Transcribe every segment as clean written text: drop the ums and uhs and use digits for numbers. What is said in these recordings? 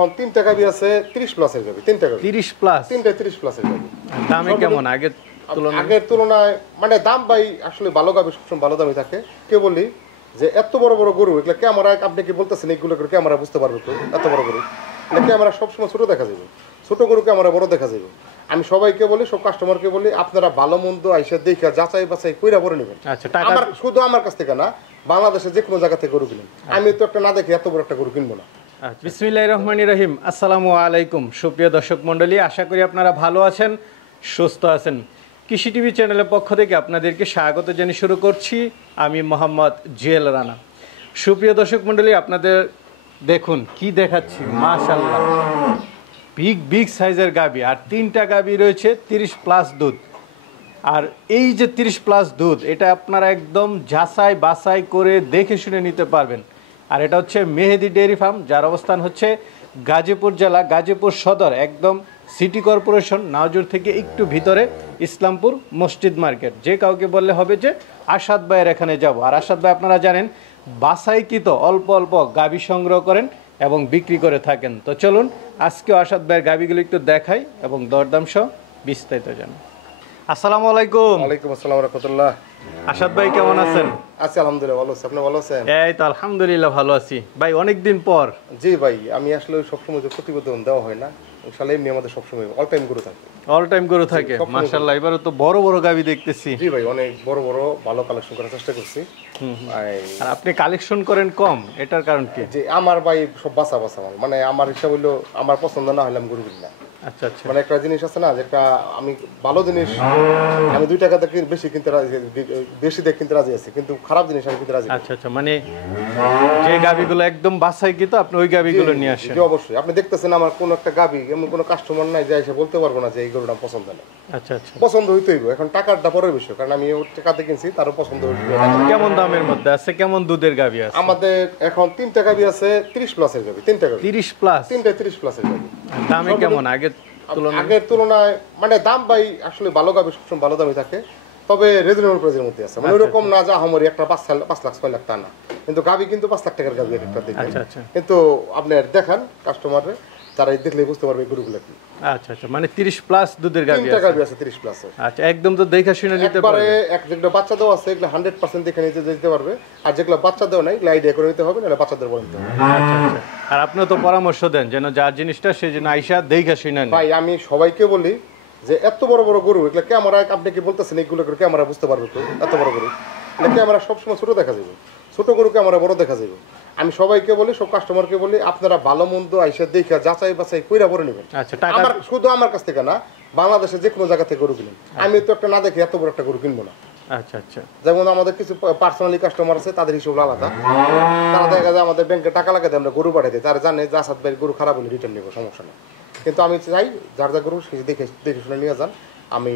এখন তিনটা গাবি আছে 30 প্লাসের গাবি, তিনটা গাবি 30 প্লাস, তিনটা 30 প্লাসের গাবি। দামে কেমন আগের তুলনায়? আগের তুলনায় মানে দাম ভাই আসলে ভালো গাবি সবসময় ভালো দামই থাকে। কে বলি যে এত বড় বড় গরু এগুলো ক্যামেরা, আপনি কি বলতেছেন এগুলো করে ক্যামেরা বুঝতে পারবে তো? এত বড় গরু এটা ক্যামেরা সবসময় ছোট দেখা যাবে, ছোট গরু ক্যামেরা বড় দেখা যাবে। আমি সবাইকে বলি, সব কাস্টমারকে বলি, আপনারা ভালো মন্দ আইসা দেখে যাচাই বাছাই কইরা পরে নেবেন। আচ্ছা, টাকা আমার শুধু আমার কাছ থেকে না, বাংলাদেশের যে কোনো জায়গা থেকে গরু কিনেন। আমি তো একটা না দেখে এত বড় একটা গরু কিনবো না। আচ্ছা, বিসমিল্লাহির রহমানির রহিম। আসসালামু আলাইকুম সুপ্রিয় দর্শক মণ্ডলী, আশা করি আপনারা ভালো আছেন, সুস্থ আছেন। কৃষি টিভি চ্যানেলের পক্ষ থেকে আপনাদেরকে স্বাগত জানিয়ে শুরু করছি আমি মোহাম্মদ জুয়েল রানা। সুপ্রিয় দর্শক মণ্ডলী, আপনাদের দেখুন কি দেখাচ্ছি, মাশাআল্লাহ বিগ বিগ সাইজের গাবি, আর তিনটা গাবি রয়েছে 30 প্লাস দুধ। আর এই যে 30 প্লাস দুধ, এটা আপনারা একদম যাচাই বাছাই করে দেখে শুনে নিতে পারবেন। আর এটা হচ্ছে মেহেদি ডেয়ারি ফার্ম, যার অবস্থান হচ্ছে গাজীপুর জেলা, গাজীপুর সদর, একদম সিটি কর্পোরেশন নাওজুর থেকে একটু ভিতরে ইসলামপুর মসজিদ মার্কেট। যে কাউকে বললে হবে যে আসাদ ভাইয়ের এখানে যাব। আর আসাদ ভাই আপনারা জানেন বাছাইকৃত অল্প অল্প গাবি সংগ্রহ করেন এবং বিক্রি করে থাকেন। তো চলুন আজকে আসাদ ভাইয়ের গাবিগুলো একটু দেখাই এবং দরদাম সহ বিস্তারিত জানাই। আসসালামু আলাইকুম। ওয়ালাইকুম আসসালাম ওয়া রাহমাতুল্লাহ। আসাদ ভাই কেমন আছেন? আছি আলহামদুলিল্লাহ ভালো আছি, আপনি ভালো আছেন? এই তো আলহামদুলিল্লাহ ভালো আছি ভাই, অনেকদিন পর। জি ভাই, আমি আসলে সবসময় যে প্রতিবেদন দেওয়া হয় না, ইনশাআল্লাহ এমনি আমাদের সবসময় অল টাইম গরু থাকে। অল টাইম গরু থাকে, মাশাআল্লাহ। এবারে তো বড় বড় গাবি দেখতেছি। জি ভাই, অনেক বড় বড় ভালো কালেকশন করার চেষ্টা করছি। আর আপনি কালেকশন করেন কম, এটার কারণ কি? যে আমার ভাই সব বাসা বাসা মাল, মানে আমার হিসাব হইলো আমার পছন্দ না হলে আমি গরু কিনি না। আচ্ছা আচ্ছা, মানে একটা জিনিস আছে না, যে একটা আমি ভালো জিনিস আমি 2 টাকা থেকে বেশি কিনতে রাজি, বেশি দিয়ে কিনতে রাজি আছি, কিন্তু খারাপ জিনিস আমি কিনতে রাজি না। আচ্ছা আচ্ছা, মানে যে গাবিগুলো একদম বাছাইকৃত আপনি ওই গাবিগুলো নিয়ে আসেন। জি অবশ্যই, আপনি দেখতেছেন আমার কোন একটা গাবি এমন কোনো কাস্টমার নাই যে এসে বলতে পারবো না যে এই গরুটা পছন্দ না। আচ্ছা আচ্ছা, পছন্দ হইতেই হবে, এখন টাকাটা পরের বিষয়, কারণ আমি ওর টাকাতে কিনছি, তারও পছন্দ হইতে হবে। কেমন দামের মধ্যে আছে, কেমন দুধের গাবি আছে? আমাদের এখন 3টা গাবি আছে 30 প্লাসের গাবি, 3টা গাবি 30 প্লাস, 3টা 30 প্লাসের গাবি। দামে কেমন আগের তুলনায়? আগের তুলনায় মানে দাম ভাই আসলে ভালো গাবি সবসময় ভালো দামই থাকে, তবে রিজনেবল প্রাইসের মধ্যে আছে। মানে ওরকম না যে আমারই একটা 5 লাখ 6 লাখ তা না, কিন্তু গাবি কিন্তু 5 লাখ টাকার গাবি একটা দেখবেন। আচ্ছা আচ্ছা, কিন্তু আপনার দেখান কাস্টমারে, তারা দেখলেই বুঝতে পারবে গরুগুলো কি। আচ্ছা আচ্ছা, মানে 30 প্লাস দুধের গাবি 3টা আছে। গাবি আছে 30 প্লাস। আচ্ছা, একদম তো দেখা শুনে নিতে একবারে পারবে। এক যেগুলো বাচ্চা দেওয়া আছে এগুলো 100% দেখে নিতে যেতে পারবে, আর যেগুলো বাচ্চা দেওয়া নাই এগুলো আইডিয়া করে নিতে হবে, নাহলে বাচ্চাদের বলে নিতে হবে। আচ্ছা আচ্ছা, আর আপনিও তো পরামর্শ দেন যেন যার জিনিসটা সে যেন আইসা দেখা শুনে নেয়। ভাই আমি সবাইকে বলি যে এত বড় বড় গরু এগুলো ক্যামেরা, আপনি কি বলতেছেন এগুলো করে ক্যামেরা বুঝতে পারবে তো? এত বড় গরু এটা ক্যামেরা সবসময় ছোট দেখা যাবে, ছোট গরু ক্যামেরা বড় দেখা যাবে। আমি সবাইকে বলি, সব কাস্টমারকে বলি, আপনারা ভালো মন্দ আইসা দেখে যাচাই বাছাই কইরা পরে নেবেন। আচ্ছা, টাকা আমার শুধু আমার কাছ থেকে না, বাংলাদেশের যে কোনো জায়গা থেকে গরু কিনেন। আমি তো একটা না দেখে এত বড় একটা গরু কিনবো না। আচ্ছা আচ্ছা, যেমন আমাদের কিছু পার্সোনালি কাস্টমার আছে, তাদের হিসেব আলাদা। তারা দেখা যায় আমাদের ব্যাংকে টাকা লাগাতে আমরা গরু পাঠাই দিই, তারা জানে যে আসাদ ভাই গরু খারাপ হলে রিটার্ন নেবো, সমস্যা নেই। কিন্তু আমি চাই যার যা গরু সে দেখে দেখে শুনে নিয়ে যান, আমি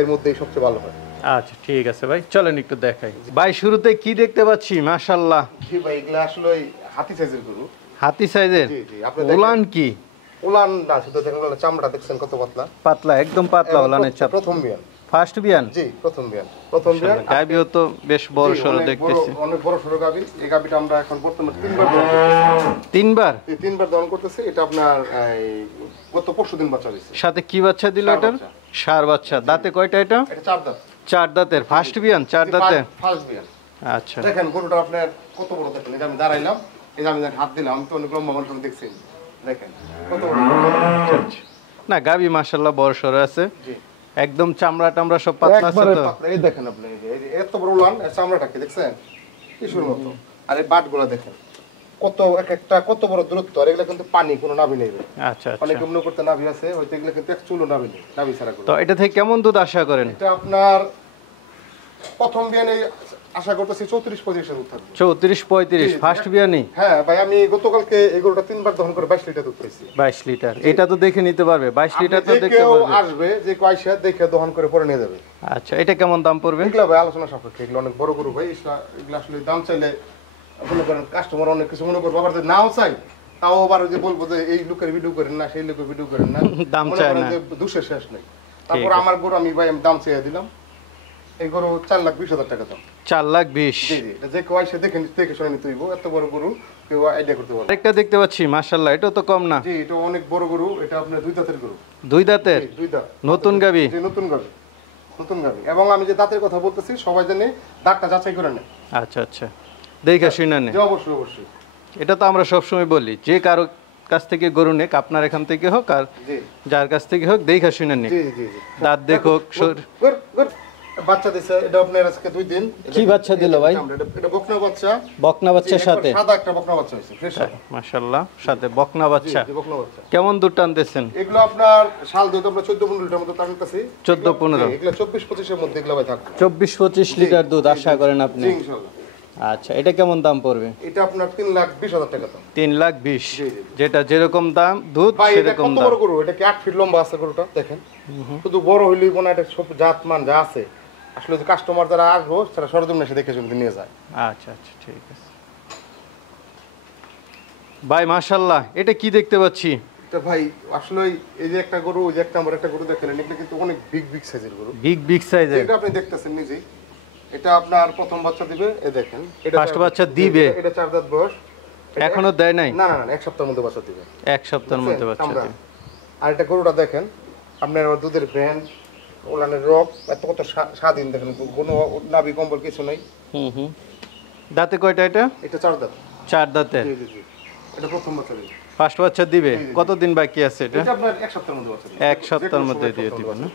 এর মধ্যেই সবচেয়ে ভালো হয়। আচ্ছা ঠিক আছে ভাই, চলেন একটু দেখাই। ভাই শুরুতে কি দেখতে পাচ্ছি? মাশাআল্লাহ, জি ভাই, এগুলা আসলে ওই হাতি সাইজের গরু। হাতি সাইজের? জি জি, আপনি উলান কি? উলান না, শুধু দেখেন চামড়া দেখছেন কত পাতলা, পাতলা, একদম পাতলা উলানের চাপ। প্রথম বিয়ান, ফার্স্ট বিয়ান? জি প্রথম বিয়ান, প্রথম বিয়ান। গাবিও তো বেশ বড় সরো দেখতেছি, অনেক বড় সরো গাবি। এই গাবিটা আমরা এখন বর্তমানে 3বার দহন করতেছি। 3বার? এই 3বার দহন করতেছি। এটা আপনার গত পরশুদিন বাচ্চা হয়েছে। সাথে কি বাচ্চা দিল এটার? ষাঁড় বাচ্চা। দাঁতে কয়টা এটা? এটা 4 দাঁত। 4 দাঁতের ফার্স্ট বিয়ান, 4 দাঁতে ফার্স্ট বিয়ান। আচ্ছা, দেখেন গরুটা আপনার কত বড়, দেখেন। এটা আমি দাঁড়াইলাম, এই যে আমি হাত দিলাম, আমি তো অনেক লম্বা মানুষ দেখছি, দেখেন কত বড়। না গাবি মাশাআল্লাহ বড় সরো আছে, জি একদম চামড়া টামড়া সব পাতলা আছে তো। এই দেখেন আপনি, এই যে এত বড় উলান, এর চামড়াটাকে দেখছেন কিসুর মতো, আর এই বাটগুলো দেখেন কত, এক একটা কত বড় দূরত্ব। আর এগুলা কিন্তু পানি, কোনো নাভি নেই। আচ্ছা অনেক আচ্ছা, মনে করতে নাভি আছে, হয়তো এগুলা কিন্তু এক চুলো নাভি নেই, নাভি ছাড়া করে। তো এটা থেকে কেমন দুধ আশা করেন? এটা আপনার প্রথম বিয়ানে আশা করতেছি 34-35 দুধ থাকবে। 34-35 ফার্স্ট বিয়ানি? হ্যাঁ ভাই, আমি গতকালকে এগুলোটা 3বার দহন করে 22 লিটার দুধ পেয়েছি। 22 লিটার? এটা তো দেখে নিতে পারবে, 22 লিটার তো দেখতে কেউ পারবে। আসবে যে কয়সা দেখে দহন করে পরে নিয়ে যাবে। আচ্ছা, এটা কেমন দাম পড়বে? এগুলো ভাই আলোচনা সাপেক্ষে, এগুলো অনেক বড় গরু ভাই, এগুলো আসলে দাম চাইলে মনে করেন কাস্টমার অনেক কিছু মনে করবো, আবার যদি নাও চাই তাও আবার যে বলবো যে এই লোকের ভিডিও করেন না, সেই লোকের ভিডিও করেন না, দাম মনে চায় করেন না, যে দুশের শেষ নেই। তারপর আমার গরু আমি ভাই দাম চেয়ে দিলাম, এই গরু 4,20,000 টাকা দাম। 4,20,000? জি জি, এটা যে কেউ এসে দেখে শুনে নিতে হইব। এত বড় গরু কেউ আইডিয়া করতে পারবে। আরেকটা দেখতে পাচ্ছি মাশাআল্লাহ, এটা তো কম না। জি এটা অনেক বড় গরু, এটা আপনার দুই দাঁতের গরু। দুই দাঁতের জি, দুই দাঁত। নতুন গাবি। জি নতুন গাবি, নতুন গাবি। এবং আমি যে দাঁতের কথা বলতেছি সবাই জানে দাঁতটা যাচাই করে নেয়। আচ্ছা আচ্ছা, দেখে শুনে নে। জি অবশ্যই অবশ্যই। এটা তো আমরা সবসময় বলি, যে কারো কাছ থেকে গরু নেক, আপনার এখান থেকে হোক আর জি যার কাছ থেকে হোক, দেখে শুনে নেক। জি জি জি। দাঁত দেখুক। বাচ্চা দিছে, এটা আপনার আজকে 2 দিন। কি বাচ্চা দিল ভাই? এটা বকনা বাচ্চা। বকনা বাচ্চার সাথে? সাদা একটা বকনা বাচ্চা হইছে, ফ্রেশ। মাশাআল্লাহ, সাথে বকনা বাচ্চা। জি বকনা বাচ্চা। কেমন দুধ টানতেছেন? এগুলো আপনার শাল দুধ আমরা 14-15 লিটার মতো টানতেছি। 14-15? এগুলো 24-25 এর মধ্যে এগুলো ভাই থাকবে। 24-25 লিটার দুধ আশা করেন আপনি? জি ইনশাআল্লাহ। আচ্ছা, এটা কেমন দাম পড়বে? এটা আপনার 3,20,000 টাকা দাম। 3,20,000? জি, জি। যেটা যেরকম দাম দুধ ভাই এটা সেরকম কত দাম। বড় গরু, এটা কি 8 ফিট লম্বা আছে গরুটা দেখেন। শুধু বড় হইলেই কোন একটা সব জাত মান যা আছে, আসলে যে কাস্টমার যারা আসবে তারা সরজমিনে এসে দেখে শুনে নিয়ে যায়। আচ্ছা আচ্ছা, ঠিক আছে ভাই। মাশাআল্লাহ, এটা কি দেখতে পাচ্ছি? এটা ভাই আসলে এই যে একটা গরু, ওই যে একটা আমার একটা গরু দেখেন, এটা কিন্তু অনেক বিগ সাইজের গরু। বিগ সাইজের? এটা আপনি দেখতেছেন নিজেই। এটা আপনার প্রথম বাচ্চা দিবে, এই দেখেন। এটা ফার্স্ট বাচ্চা দিবে? এটা 4 দাঁত বয়স। এখনো দেয় নাই? না না না, এক সপ্তাহের মধ্যে বাচ্চা দিবে। এক সপ্তাহের মধ্যে বাচ্চা দিবে। আর এটা গরুটা দেখেন, আপনার দুধের ব্র্যান্ড, ওলানের রক, এত কত স্বাধীন দেখেন, কোনো নাভি কম্বল কিছু নাই। হুম। দাঁতে কয়টা এটা? এটা 4 দাঁত। 4 দাঁতে? জি জি জি। এটা প্রথম বাচ্চা দিবে। ফার্স্ট বাচ্চা দিবে? কতদিন বাকি আছে এটা? এটা আপনার এক সপ্তাহের মধ্যে বাচ্চা দিবে। এক সপ্তাহের মধ্যে দিয়ে দিবে না?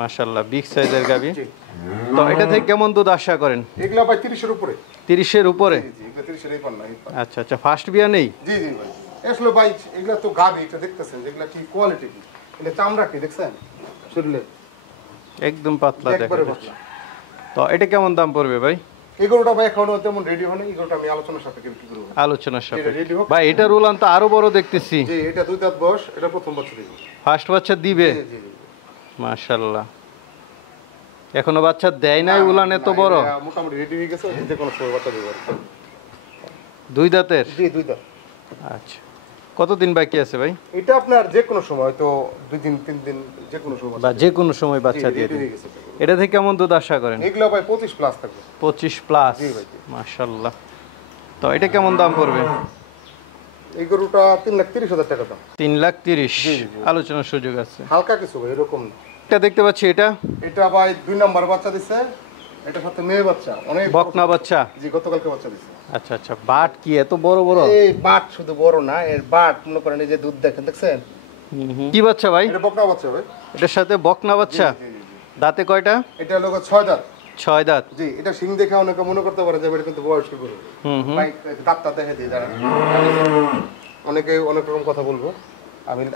মাশাআল্লাহ, বিগ সাইজের গাবি। জি। তো এটা থেকে কেমন দুধ আশা করেন? এগুলা ভাই 30 এর উপরে। 30 এর উপরে? জি জি, এগুলা 30 এর এই পান না, এই পান। আচ্ছা আচ্ছা, ফার্স্ট বিয়া নেই? জি জি ভাই। আসলে ভাই এগুলা তো গাবি, এটা দেখতেছেন যেগুলা কি কোয়ালিটি, কি এটা চামড়া কি দেখছেন শরীরে একদম পাতলা দেখা একবারে যাচ্ছে। পাতলা। তো এটা কেমন দাম পড়বে ভাই? এই গরুটা ভাই এখনো তেমন রেডি হয়নি, এই গরুটা আমি আলোচনার সাপেক্ষে বিক্রি করব। আলোচনার সাপেক্ষে? ready হোক। ভাই এটা রুলান তো আরো বড় দেখতেছি। জি এটা 2 দাঁত বয়স, এটা প্রথম বাচ্চা দিবে। ফার্স্ট বাচ্চা দিবে? জি জি জি। মাশাআল্লাহ, এখনো বাচ্চা দেয় নাই উলান এত বড়? এটা মোটামুটি রেডি হয়ে গেছে, যে কোনো সময় বাচ্চা দিবে। 2 দাঁতের? জি 2 দাঁত। আচ্ছা, কতদিন বাকি আছে ভাই? এটা আপনার যে কোনো সময়, তো 2 দিন 3 দিন যে কোনো সময় বা যে কোনো সময় বাচ্চা দিয়ে দিবে? এটা থেকে কেমন দুধ আশা করেন? এগুলো ভাই 25 প্লাস থাকবে। 25 প্লাস? জি ভাই। মাশাআল্লাহ। তো এটা কেমন দাম পড়বে? এই গরুটা 3,30,000 টাকা দাম। 3,30,000? জি, জি। আলোচনার সুযোগ আছে? হালকা কিছু ভাই, এরকম না। এটা দেখতে পাচ্ছি, এটা এটা ভাই 2 নাম্বার বাচ্চা দিছে, এটা সাথে মেয়ে বাচ্চা, অনেক বকনা বাচ্চা? জি গতকালকে বাচ্চা দিছে। আচ্ছা আচ্ছা, বাট কি এত বড় বড়? এই বাট শুধু বড় না, এর বাট মনে করেন এই যে দুধ দেখেন, দেখছেন? কি বাচ্চা ভাই? এটা বকনা বাচ্চা ভাই। এটার সাথে বকনা বাচ্চা? জি, জি, জি। দাঁতে কয়টা? এটা হলো 6 দাঁত। 6 দাঁত? জি এটা সিং দেখে অনেকে মনে করতে পারে যে এটা কিন্তু বয়স্ক গরু। ভাই দাঁতটা দেখে দিই দাঁড়ান। অনেকে অনেক রকম কথা বলবো,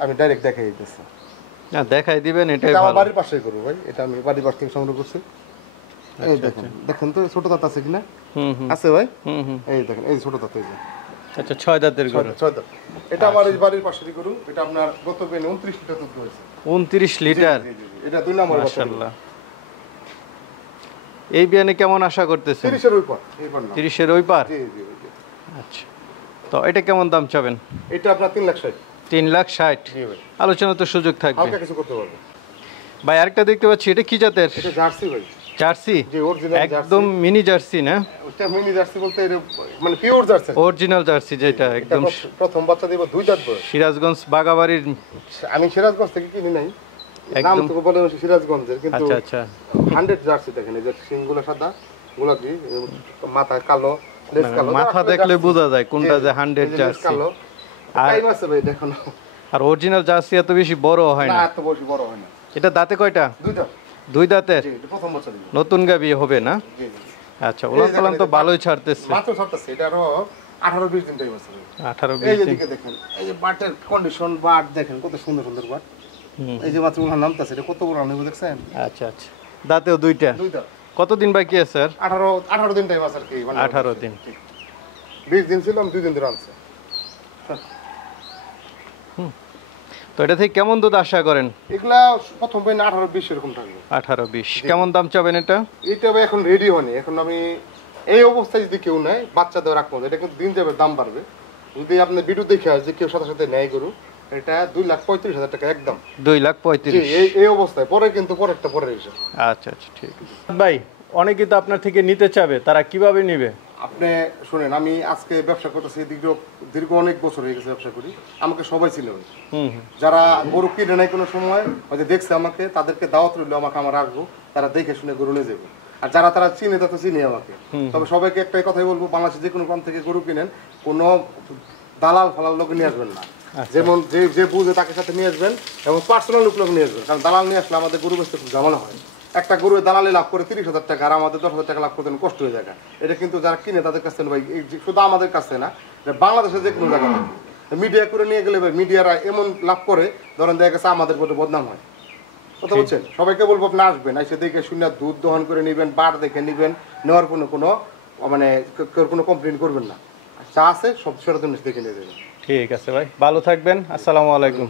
আমি ডাইরেক্ট দেখাই দিতেছি। না, দেখাই দিবেন, এটাই এটা আমার ভালো। বাড়ির পাশেই গরু ভাই, এটা আমি বাড়ির পাশ থেকে সংগ্রহ করছি। এই দেখেন, দেখেন তো ছোট দাঁত আছে কিনা? আছে ভাই। এই দেখেন, এই ছোট দাঁত, এই যে আচ্ছা, 6 দাঁতের গরু? 6 দাঁত। এটা আমার এই বাড়ির পাশেরই গরু, এটা আপনার গত বেনে 29 লিটার দুধ হয়েছে। 29 লিটার? জি, জি, জি। এটা 2 নম্বর বাচ্চা। মাশাআল্লাহ। এই বিয়ানে কেমন আশা করতেছেন? 30 এর ওই পার, এই পার না। 30 এর ওই পার? জি জি জি। আচ্ছা, তো এটা কেমন দাম চাবেন? এটা আপনার 3,60,000। 3,60,000? জি ভাই। আলোচনা তো সুযোগ থাকবে। হালকা কিছু করতে পারবে। ভাই আরেকটা দেখতে পাচ্ছি, এটা কি জাতের? এটা জার্সি ভাই। জার্সি? জি অরিজিনাল জার্সি। একদম মিনি জার্সি না? ওটা মিনি জার্সি বলতে এটা মানে পিওর জার্সি। অরিজিনাল জার্সি যেটা একদম। প্রথম বাচ্চা দিব 2 দাঁত বয়স। সিরাজগঞ্জ বাগাবাড়ির? আমি সিরাজগঞ্জ থেকে কিনি নাই, নাম একদম। তো বলে সিরাজগঞ্জের, কিন্তু আচ্ছা আচ্ছা, 100 জার্সি দেখেন, এই যে সিংগুলো সাদা, গোলাপি, মাথা কালো, লেজ মানে কালো, মাথা দেখলে বোঝা যায় কোনটা যে 100 জার্সি। কালো আর- টাইম আছে ভাই, দেখো না। আর অরিজিনাল জার্সি এত বেশি বড় হয় না না। এত বেশি বড় হয় না। এটা দাঁতে কয়টা? 2 দাঁত। 2 দাঁতের? জি এটা প্রথম বাচ্চা দিব। নতুন গাবি হবে না? জি জি। আচ্ছা, উলান পালান তো ভালোই ছাড়তেছে। মাত্র ছাড়তেছে, এটা আরো 18-20 দিন টাইম আছে। 18-20 এই যে দিন? দিকে দেখেন, এই যে বাটের কন্ডিশন, বাট দেখেন কত সুন্দর সুন্দর বাট। এই যে মাত্র উনার নামতাছে, এটা কত বড় নেব দেখছেন? আচ্ছা আচ্ছা, দাঁতেও 2টা? 2 দাঁত। কতদিন বাকি আছে স্যার? 18 দিন টাইম আছে আর কি। 18 দিন। 20 দিন ছিল, আমি 2 দিন ধরে আনছি। তো এটা থেকে কেমন দুধ আশা করেন? এগুলা প্রথম পাই না 18-20 এরকম থাকবে। 18-20? কেমন দাম চাবেন এটা? এটা ভাই এখন রেডি হয়নি, এখন আমি এই অবস্থায় যদি কেউ নেয় বাচ্চা দেওয়া রাখবো, এটা কিন্তু দিন যাবে দাম বাড়বে। যদি আপনি ভিডিও দেখে আসে কেউ সাথে সাথে নেয় গরু, এটা 2,35,000 টাকা একদম। 2,35,000? জি এই অবস্থায়, পরে কিন্তু পরেরটা পরে এসে। আচ্ছা আচ্ছা, ঠিক আছে ভাই। অনেকে তো আপনার থেকে নিতে চাবে, তারা কিভাবে নিবে? আপনি শুনেন, আমি আজকে ব্যবসা করতেছি দীর্ঘ অনেক বছর হয়ে গেছে ব্যবসা করি। আমাকে সবাই ছিল, যারা গরু কিনে নাই কোনো সময় হয়তো দেখছে আমাকে, তাদেরকে দাওয়াত রইলো আমাকে আমার আসবো, তারা দেখে শুনে গরু নিয়ে যাবে। আর যারা তারা চিনে তারা তো চিনে আমাকে। তবে সবাইকে একটাই কথাই বলবো, বাংলাদেশে যে কোনো গ্রাম থেকে গরু কিনেন, কোনো দালাল ফালাল লোক নিয়ে আসবেন না। যেমন যে বুঝে তাকে সাথে নিয়ে আসবেন, এবং পার্সোনাল লোক নিয়ে আসবেন। কারণ দালাল নিয়ে আসলে আমাদের গরু বেচতে খুব ঝামেলা হয়। একটা গরু দালালি লাভ করে 30,000 টাকা, আর আমাদের 10,000 টাকা লাভ করতে কষ্ট হয়ে যায়। এটা কিন্তু যারা কিনে তাদের কাছ থেকে ভাই, শুধু আমাদের কাছে না, বাংলাদেশের যে কোনো জায়গা থেকে মিডিয়া করে নিয়ে গেলে ভাই, মিডিয়ারা এমন লাভ করে, ধরেন দেখা গেছে আমাদের প্রতি বদনাম হয়। কথা বলছেন, সবাইকে বলবো আপনি আসবেন, এসে দেখে শুনে দুধ দহন করে নেবেন, বার দেখে নেবেন, নেওয়ার কোনো মানে কোনো কমপ্লেন করবেন না। যা আছে সব সেরকম দেখে নিয়ে যাবেন। ঠিক আছে ভাই, ভালো থাকবেন। আসসালামু আলাইকুম।